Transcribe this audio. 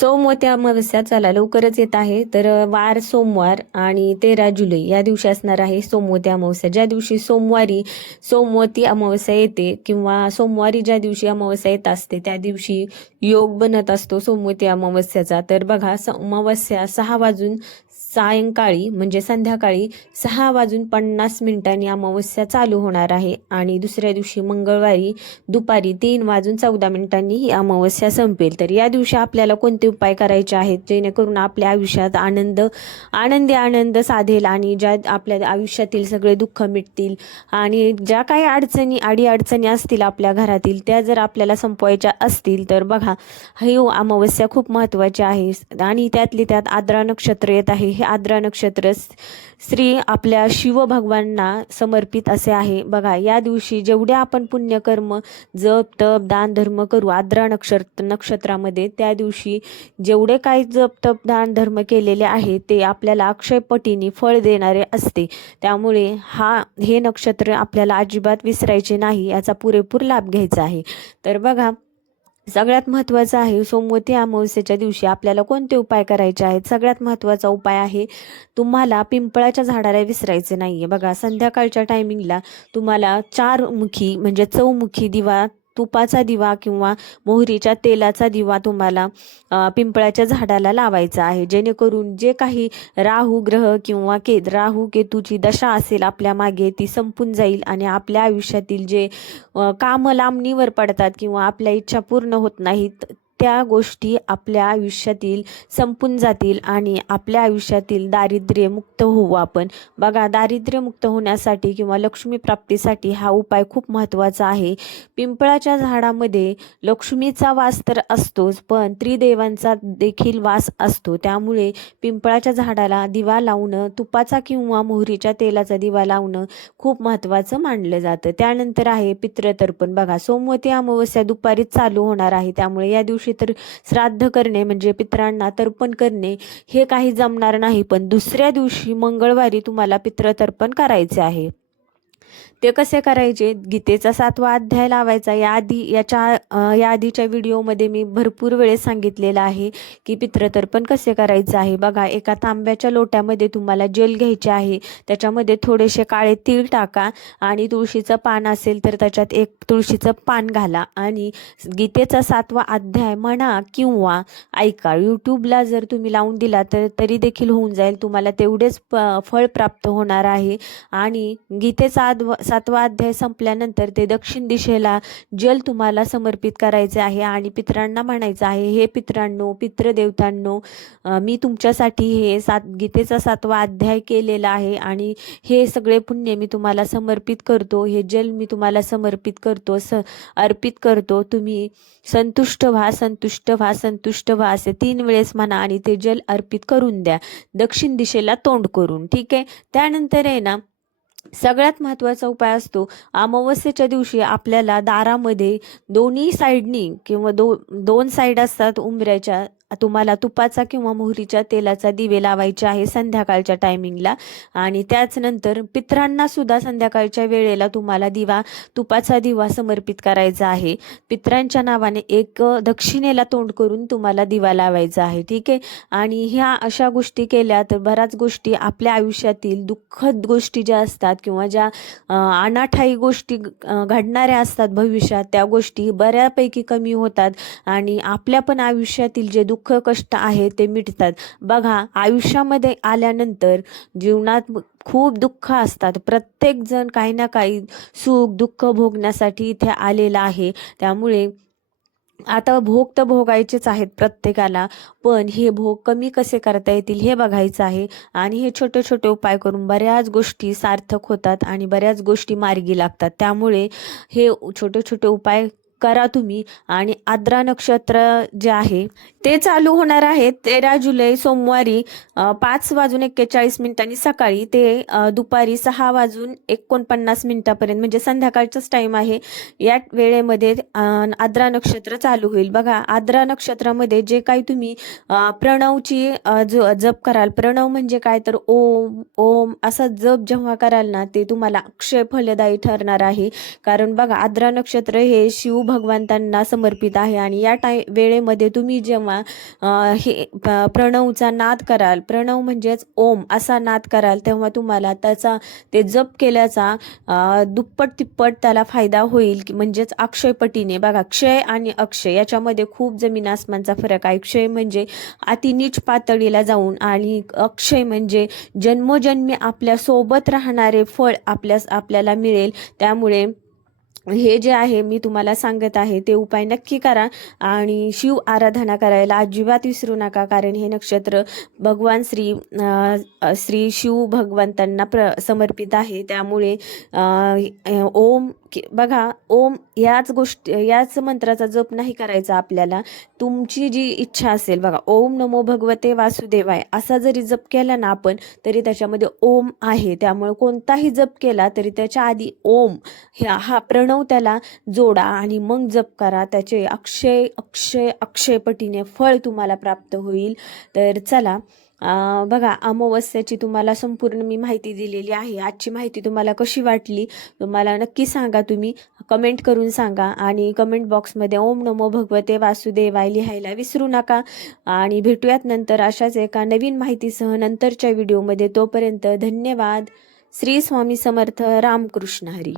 सोमवती अमावस्या चला लवकरच येत आहे. तर वार सोमवार आणि 13 जुलै या दिवशी असणार आहे सोमवती अमावस्या. ज्या दिवशी सोमवती अमावस्या येते किंवा सोमवारी ज्या दिवशी अमावस्या येत असते त्या दिवशी योग बनत असतो सोमवती अमावस्याचा. तर बघा, अमावस्या 6 वाजून सायंकाळी म्हणजे संध्याकाळी 6 वाजून 50 मिनिटांनी अमावस्या चालू होणार आहे आणि दुसऱ्या दिवशी मंगळवारी दुपारी 3 वाजून 14 मिनिटांनी ही अमावस्या संपेल. तर या दिवशी आपल्याला कोणते उपाय करायचे आहेत जेणेकरून आपल्या आयुष्यात आनंद साधेल आणि ज्या आपल्या आयुष्यातील सगळे दुःख मिटतील आणि ज्या काही अडीअडचणी असतील आपल्या घरातील त्या जर आपल्याला संपवायच्या असतील तर बघा, ही अमावस्या खूप महत्त्वाची आहे. आणि त्यातली त्यात आद्रा नक्षत्र येत आहे. हे आद्रा नक्षत्र श्री आपल्या शिव भगवानांना समर्पित असे आहे. बघा, या दिवशी जेवढे आपण पुण्यकर्म जप तप दान धर्म करू आद्रा नक्षत्रामध्ये, त्या दिवशी जेवढे काही जप तप दान धर्म केलेले आहे ते आपल्याला अक्षय पटीने फळ देणारे असते. त्यामुळे हे नक्षत्र आपल्याला अजिबात विसरायचे नाही, याचा पुरेपूर लाभ घ्यायचा आहे. तर बघा, सगळ्यात महत्त्वाचं आहे सोमवती अमावस्येच्या दिवशी आपल्याला कोणते उपाय करायचे आहेत. सगळ्यात महत्त्वाचा उपाय आहे, तुम्हाला पिंपळाच्या झाडाला विसरायचे नाहीये. बघा, संध्याकाळच्या टायमिंगला तुम्हाला 4 मुखी म्हणजे चौमुखी दिवा, तुपाचा दिवा किंवा मोहरीच्या तेलाचा दिवा तुम्हाला पिंपळाच्या झाडाला लावायचा आहे. जेणेकरून जे काही राहू ग्रह किंवा राहू केतूची दशा असेल आपल्या मागे ती संपून जाईल आणि आपल्या आयुष्यातील जे काम लांबणीवर पडतात किंवा आपल्या इच्छा पूर्ण होत नाहीत त्या गोष्टी आपल्या आयुष्यातील संपून जातील आणि आपल्या आयुष्यातील दारिद्र्य मुक्त होऊ आपण. बघा, दारिद्र्य मुक्त होण्यासाठी किंवा लक्ष्मी प्राप्तीसाठी हा उपाय खूप महत्त्वाचा आहे. पिंपळाच्या झाडामध्ये लक्ष्मीचा वास तर असतोच, पण त्रिदेवांचा देखील वास असतो. त्यामुळे पिंपळाच्या झाडाला दिवा लावणं, तुपाचा किंवा मोहरीच्या तेलाचा दिवा लावणं खूप महत्त्वाचं मानलं जातं. त्यानंतर आहे पितृतर्पण. बघा, सोमवती अमावस्या दुपारीच चालू होणार आहे. त्यामुळे या दिवशी तर श्राद्ध करणे म्हणजे पितरांना तर्पण करणे हे काही जमणार नाही, पण दुसऱ्या दिवशी मंगळवारी तुम्हाला पितृतर्पण करायचे आहे. ते कसे करायचे? गीतेचा 7वा अध्याय लावायचा. या आधीच्या व्हिडिओमध्ये मी भरपूर वेळेस सांगितलेलं आहे की पितृतर्पण कसे करायचं आहे. बघा, एका तांब्याच्या लोट्यामध्ये तुम्हाला जल घ्यायचे आहे. त्याच्यामध्ये थोडेसे काळे तीळ टाका आणि तुळशीचं पान असेल तर त्याच्यात एक तुळशीचं पान घाला आणि गीतेचा 7वा अध्याय म्हणा किंवा ऐका. यूट्यूबला जर तुम्ही लावून दिला तर तरी देखील होऊन जाईल. तुम्हाला तेवढेच फळ प्राप्त होणार आहे. आणि गीतेचा 7वा अध्याय संपल्यानंतर ते दक्षिण दिशेला जल तुम्हाला समर्पित करायचे आहे आणि पितरांना म्हणायचं आहे, हे पितरांनो, पितृदेवतांनो, मी तुमच्यासाठी हे गीतेचा 7वा अध्याय केलेला आहे आणि हे सगळे पुण्य मी तुम्हाला समर्पित करतो. हे जल मी तुम्हाला समर्पित करतो, अर्पित करतो. तुम्ही संतुष्ट व्हा, संतुष्ट व्हा, संतुष्ट व्हा असे 3 वेळेस म्हणा आणि ते जल अर्पित करून द्या दक्षिण दिशेला तोंड करून. ठीक आहे. त्यानंतर आहे ना, सगळ्यात महत्त्वाचा उपाय असतो, अमावस्येच्या दिवशी आपल्याला दारामध्ये दोन्ही साईडनी किंवा दोन साईड असतात उंबऱ्याच्या, तुम्हाला तुपाचा किंवा मोहरीच्या तेलाचा दिवे लावायचे आहे संध्याकाळच्या टायमिंगला. आणि त्याच नंतर पितरांना सुद्धा संध्याकाळच्या वेळेला तुम्हाला तुपाचा दिवा समर्पित करायचा आहे. पितरांच्या नावाने एक दक्षिणेला तोंड करून तुम्हाला दिवा लावायचा आहे. ठीक आहे. आणि ह्या अशा गोष्टी केल्या तर बऱ्याच गोष्टी आपल्या आयुष्यातील दुःखद गोष्टी ज्या असतात किंवा ज्या अनाठायी गोष्टी घडणाऱ्या असतात भविष्यात, त्या गोष्टी बऱ्यापैकी कमी होतात आणि आपल्या पण आयुष्यातील जे दुःख कष्ट आहे ते मिटतात. बघा, आयुष्यामध्ये आल्यानंतर जीवनात खूप दुःख असतात. प्रत्येक जण काही ना काही सुख दुःख भोगण्यासाठी इथे आलेला आहे. त्यामुळे आता भोग तर भोगायचेच आहेत प्रत्येकाला, पण हे भोग कमी कसे करता येतील हे बघायचं आहे. आणि हे छोटे छोटे उपाय करून बऱ्याच गोष्टी सार्थक होतात आणि बऱ्याच गोष्टी मार्गी लागतात. त्यामुळे हे छोटे छोटे उपाय करा तुम्ही. आणि आद्रा नक्षत्र जे आहे ते चालू होणार आहे 13 जुलै सोमवारी 5 वाजून 41 मिनिटांनी सकाळी ते दुपारी 6 वाजून 49 मिनिटापर्यंत म्हणजे संध्याकाळचाच टाईम आहे. या वेळेमध्ये आद्रा नक्षत्र चालू होईल. बघा, आद्रा नक्षत्रामध्ये जे काही तुम्ही प्रणवची जप कराल, प्रणव म्हणजे काय तर ओम ओम असा जप जेव्हा कराल ना, ते तुम्हाला अक्षय फलदायी ठरणार आहे. कारण बघा, आद्रा नक्षत्र हे शिव भगवंतांना समर्पित आहे. आणि या वेळेमध्ये तुम्ही जेव्हा हे प्रणवचा नाद कराल, प्रणव म्हणजेच ओम असा नाद कराल, तेव्हा तुम्हाला त्याचा ते जप केल्याचा दुप्पट तिप्पट त्याला फायदा होईल, म्हणजेच अक्षयपटीने. बघा, क्षय आणि अक्षय याच्यामध्ये खूप जमीन आसमानचा फरक आहे. क्षय म्हणजे अति नीच पातळीला जाऊन, आणि अक्षय म्हणजे जन्मोजन्मी आपल्या सोबत राहणारे फळ आपल्याला मिळेल. त्यामुळे हे जे आहे मी तुम्हाला सांगत आहे ते उपाय नक्की करा, आणि शिव आराधना करायला अजिबात विसरू नका, कारण हे नक्षत्र भगवान श्री शिव भगवंतांना समर्पित आहे. त्यामुळे ओम बघा, ओम याच मंत्राचा जप नाही करायचा आपल्याला. तुमची जी इच्छा असेल, बघा, ओम नमो भगवते वासुदेवाय असा जरी जप केला ना आपण, तरी त्याच्यामध्ये ओम आहे. त्यामुळे कोणताही जप केला तरी त्याच्या आधी ओम हा प्रणव त्याला जोडा आणि मग जप करा. त्याचे अक्षय अक्षय अक्षयपटीने फळ तुम्हाला प्राप्त होईल. तर चला, बघा, अमावस्याची तुम्हाला संपूर्ण मी माहिती दिलेली आहे. आजची माहिती तुम्हाला कशी वाटली तुम्हाला नक्की सांगा, तुम्ही कमेंट करून सांगा. आणि कमेंट बॉक्समध्ये ओम नमो भगवते वासुदेवाय लिहायला विसरू नका. आणि भेटूयात नंतर अशाच एका नवीन माहितीसह नंतरच्या व्हिडिओमध्ये. तोपर्यंत धन्यवाद. श्री स्वामी समर्थ. रामकृष्ण हरी.